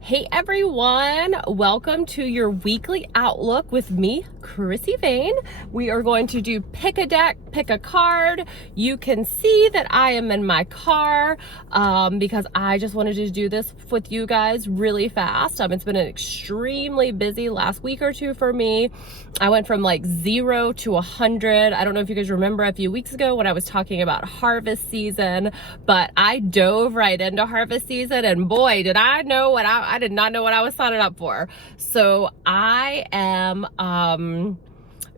Hey everyone, welcome to your weekly outlook with me, Krissy Vaine. We are going to do pick a deck, pick a card. You can see that I am in my car because I just wanted to do this with you guys really fast. It's been an extremely busy last week or two for me. I went from like 0 to 100. I don't know if you guys remember a few weeks ago when I was talking about harvest season, but I dove right into harvest season, and boy, did I know what I did not know what I was signing up for. So I am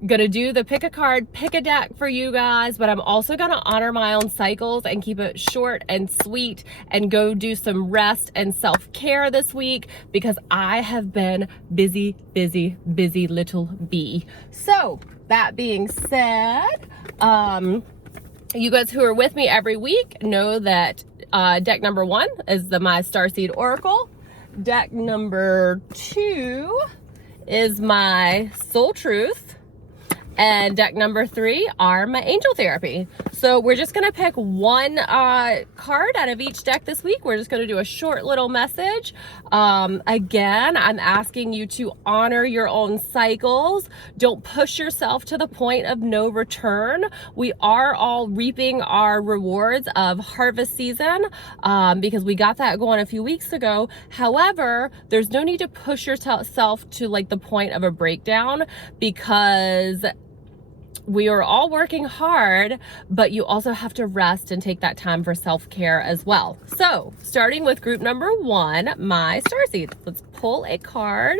gonna do the pick a card, pick a deck for you guys, but I'm also gonna honor my own cycles and keep it short and sweet and go do some rest and self-care this week because I have been busy little bee. So that being said, you guys who are with me every week know that deck number 1 is my Starseed Oracle. Deck number 2 is my Soul Truth. And deck number 3 are my Angel Therapy. So we're just gonna pick one card out of each deck this week. We're just gonna do a short little message. Again, I'm asking you to honor your own cycles. Don't push yourself to the point of no return. We are all reaping our rewards of harvest season because we got that going a few weeks ago. However, there's no need to push yourself to like the point of a breakdown because we are all working hard, but you also have to rest and take that time for self-care as well. So starting with group number 1, my Starseeds. Let's pull a card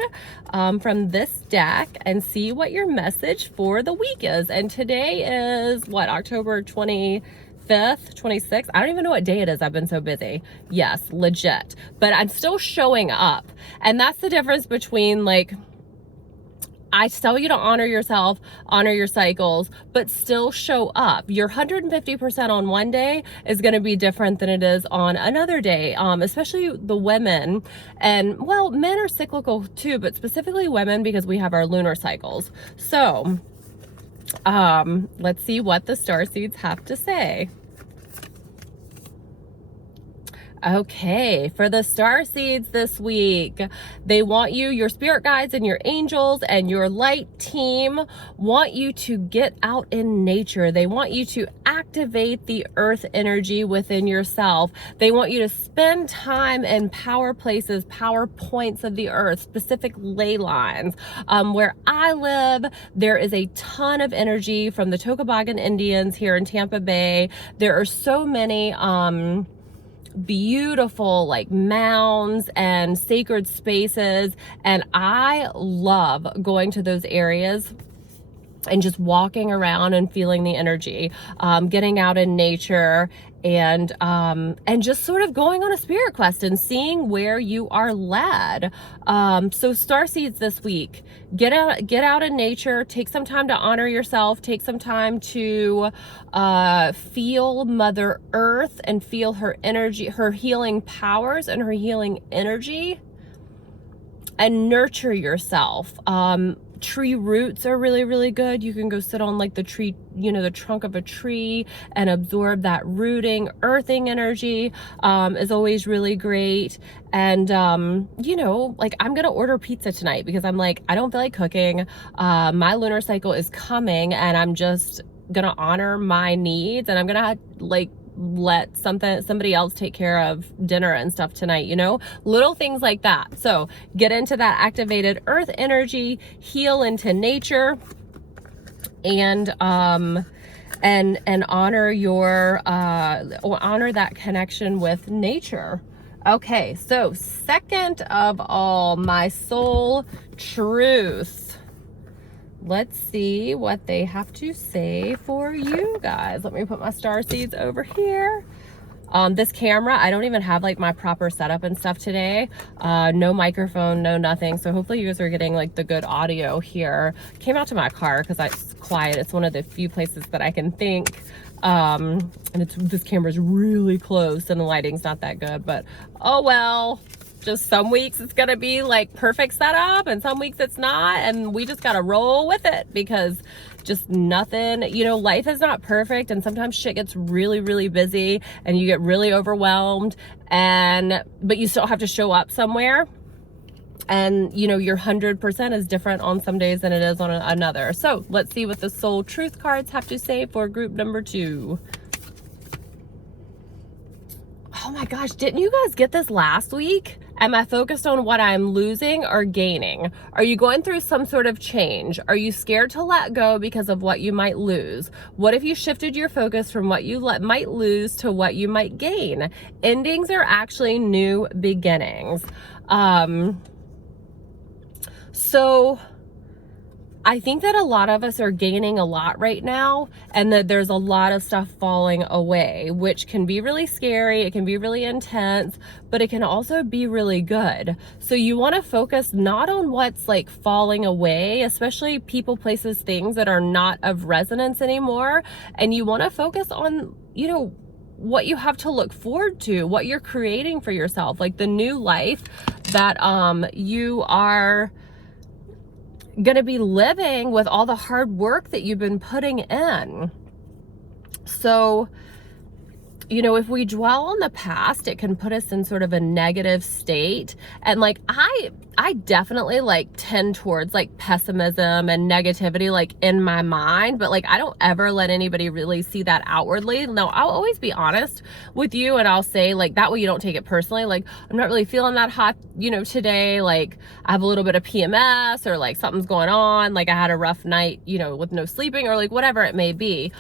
from this deck and see what your message for the week is. And today is what, October 25th, 26th. I don't even know what day it is. I've been so busy. Yes, legit. But I'm still showing up. And that's the difference between like, I tell you to honor yourself, honor your cycles, but still show up. Your 150% on one day is going to be different than it is on another day, especially the women. And well, men are cyclical too, but specifically women because we have our lunar cycles. So let's see what the Starseeds have to say. Okay, for the Starseeds this week, they want you, your spirit guides and your angels and your light team want you to get out in nature. They want you to activate the earth energy within yourself. They want you to spend time in power places, power points of the earth, specific ley lines. Where I live, there is a ton of energy from the Tocobagan Indians here in Tampa Bay. There are so many beautiful like mounds and sacred spaces, and I love going to those areas and just walking around and feeling the energy, getting out in nature and just sort of going on a spirit quest and seeing where you are led. So Starseeds this week, get out in nature, take some time to honor yourself, take some time to feel Mother Earth and feel her energy, her healing powers and her healing energy, and nurture yourself. Tree roots are really good. You can go sit on like the tree, the trunk of a tree and absorb that rooting, earthing energy is always really great. And like I'm gonna order pizza tonight because I'm like, I don't feel like cooking. My lunar cycle is coming and I'm just gonna honor my needs, and I'm gonna like let somebody else take care of dinner and stuff tonight, little things like that. So get into that activated earth energy, heal into nature, and honor your honor that connection with nature. Okay, so second of all, my Soul Truth. Let's see what they have to say for you guys. Let me put my Starseeds over here. This camera, I don't even have like my proper setup and stuff today. No microphone, no nothing. So hopefully you guys are getting like the good audio here. Came out to my car because it's quiet. It's one of the few places that I can think. And this camera's really close and the lighting's not that good, but oh well. just some weeks it's gonna be like perfect setup and some weeks it's not, and we just gotta roll with it because just nothing, you know, life is not perfect, and sometimes shit gets really, really busy and you get really overwhelmed, but you still have to show up somewhere. And you know, your 100% is different on some days than it is on another. So let's see what the soul truth cards have to say for group number 2. Oh my gosh, didn't you guys get this last week? Am I focused on what I'm losing or gaining? Are you going through some sort of change? Are you scared to let go because of what you might lose? What if you shifted your focus from what you might lose to what you might gain? Endings are actually new beginnings. So I think that a lot of us are gaining a lot right now, and that there's a lot of stuff falling away, which can be really scary. It can be really intense, but it can also be really good. So you want to focus not on what's like falling away, especially people, places, things that are not of resonance anymore. And you want to focus on, you know, what you have to look forward to, what you're creating for yourself, like the new life that you are gonna be living with all the hard work that you've been putting in. So, you know, if we dwell on the past, it can put us in sort of a negative state. And like, I definitely like tend towards like pessimism and negativity, like in my mind, but like, I don't ever let anybody really see that outwardly. No, I'll always be honest with you. And I'll say like, that way you don't take it personally. Like, I'm not really feeling that hot, you know, today. Like I have a little bit of PMS, or like something's going on. Like I had a rough night, you know, with no sleeping, or like whatever it may be.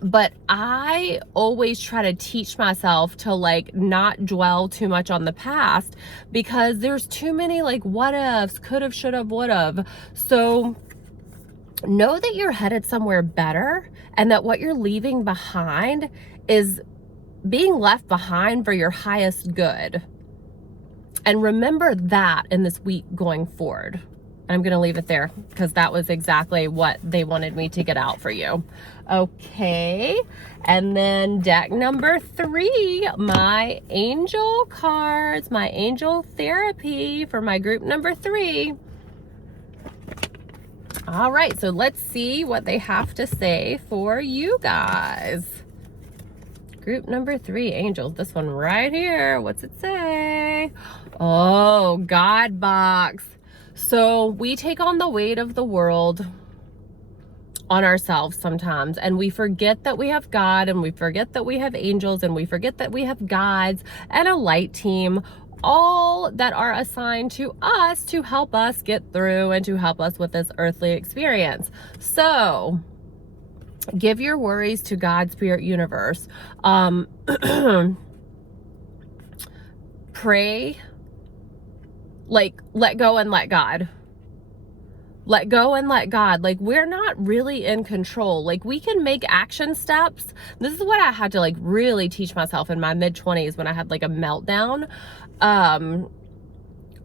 But I always try to teach myself to like not dwell too much on the past, because there's too many like what ifs, could have, should have, would have. So know that you're headed somewhere better, and that what you're leaving behind is being left behind for your highest good. And remember that in this week going forward. I'm going to leave it there because that was exactly what they wanted me to get out for you. Okay. And then deck number 3, my angel cards, my angel therapy for my group number 3. All right. So let's see what they have to say for you guys. Group number 3, angels. This one right here. What's it say? Oh, God box. So we take on the weight of the world on ourselves sometimes, and we forget that we have God, and we forget that we have angels, and we forget that we have guides and a light team, all that are assigned to us to help us get through and to help us with this earthly experience. So give your worries to God, Spirit, Universe. Pray. Like, let go and let God. Let go and let God. Like, we're not really in control. Like, we can make action steps. This is what I had to like really teach myself in my mid-20s when I had like a meltdown.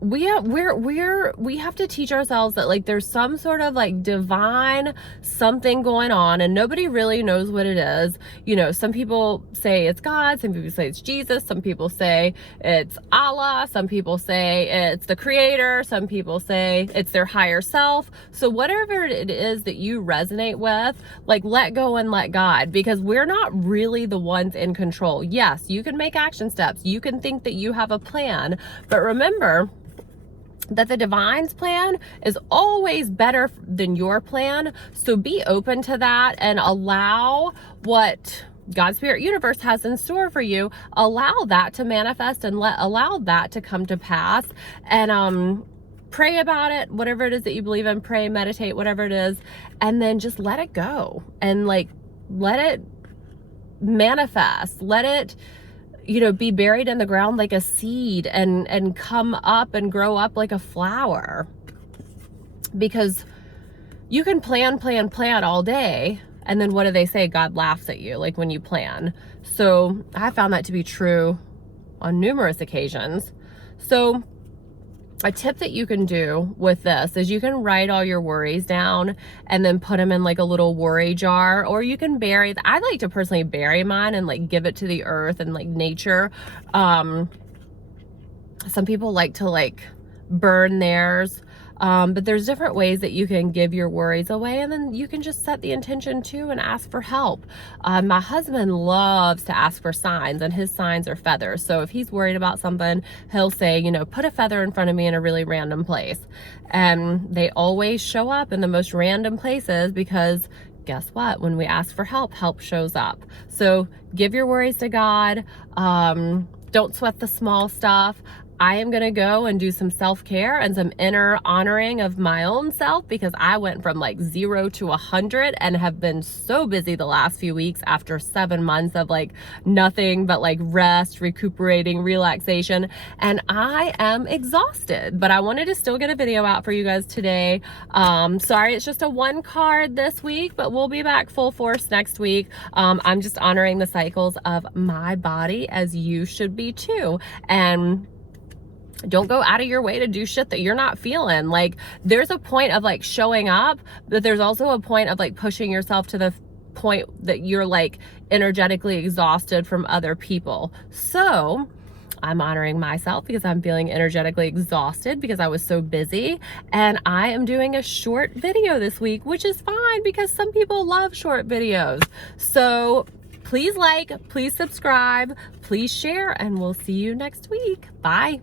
We have to teach ourselves that like there's some sort of like divine something going on, and nobody really knows what it is. You know, some people say it's God, some people say it's Jesus, some people say it's Allah, some people say it's the creator, some people say it's their higher self. So whatever it is that you resonate with, like let go and let God, because we're not really the ones in control. Yes, you can make action steps. You can think that you have a plan, but remember that the divine's plan is always better than your plan. So be open to that and allow what God, Spirit, Universe has in store for you. Allow that to manifest and allow that to come to pass. And pray about it, whatever it is that you believe in. Pray, meditate, whatever it is, and then just let it go and like let it manifest. Let it, you know, be buried in the ground like a seed and come up and grow up like a flower. Because you can plan all day, and then what do they say? God laughs at you, like when you plan. So I found that to be true on numerous occasions. So a tip that you can do with this is you can write all your worries down and then put them in like a little worry jar, or you can bury, I like to personally bury mine and like give it to the earth and like nature. Some people like to burn theirs. But there's different ways that you can give your worries away, and then you can just set the intention too and ask for help. My husband loves to ask for signs, and his signs are feathers. So if he's worried about something, he'll say, you know, put a feather in front of me in a really random place. And they always show up in the most random places, because guess what? When we ask for help, help shows up. So give your worries to God. Don't sweat the small stuff. I am gonna go and do some self-care and some inner honoring of my own self, because I went from 0 to 100 and have been so busy the last few weeks after 7 months of nothing but rest, recuperating, relaxation, and I am exhausted. But I wanted to still get a video out for you guys today. Sorry, it's just a 1 card this week, but we'll be back full force next week. I'm just honoring the cycles of my body, as you should be too. And don't go out of your way to do shit that you're not feeling. There's a point of showing up, but there's also a point of pushing yourself to the point that you're energetically exhausted from other people. So I'm honoring myself because I'm feeling energetically exhausted because I was so busy, and I am doing a short video this week, which is fine because some people love short videos. So please please subscribe, please share, and we'll see you next week. Bye.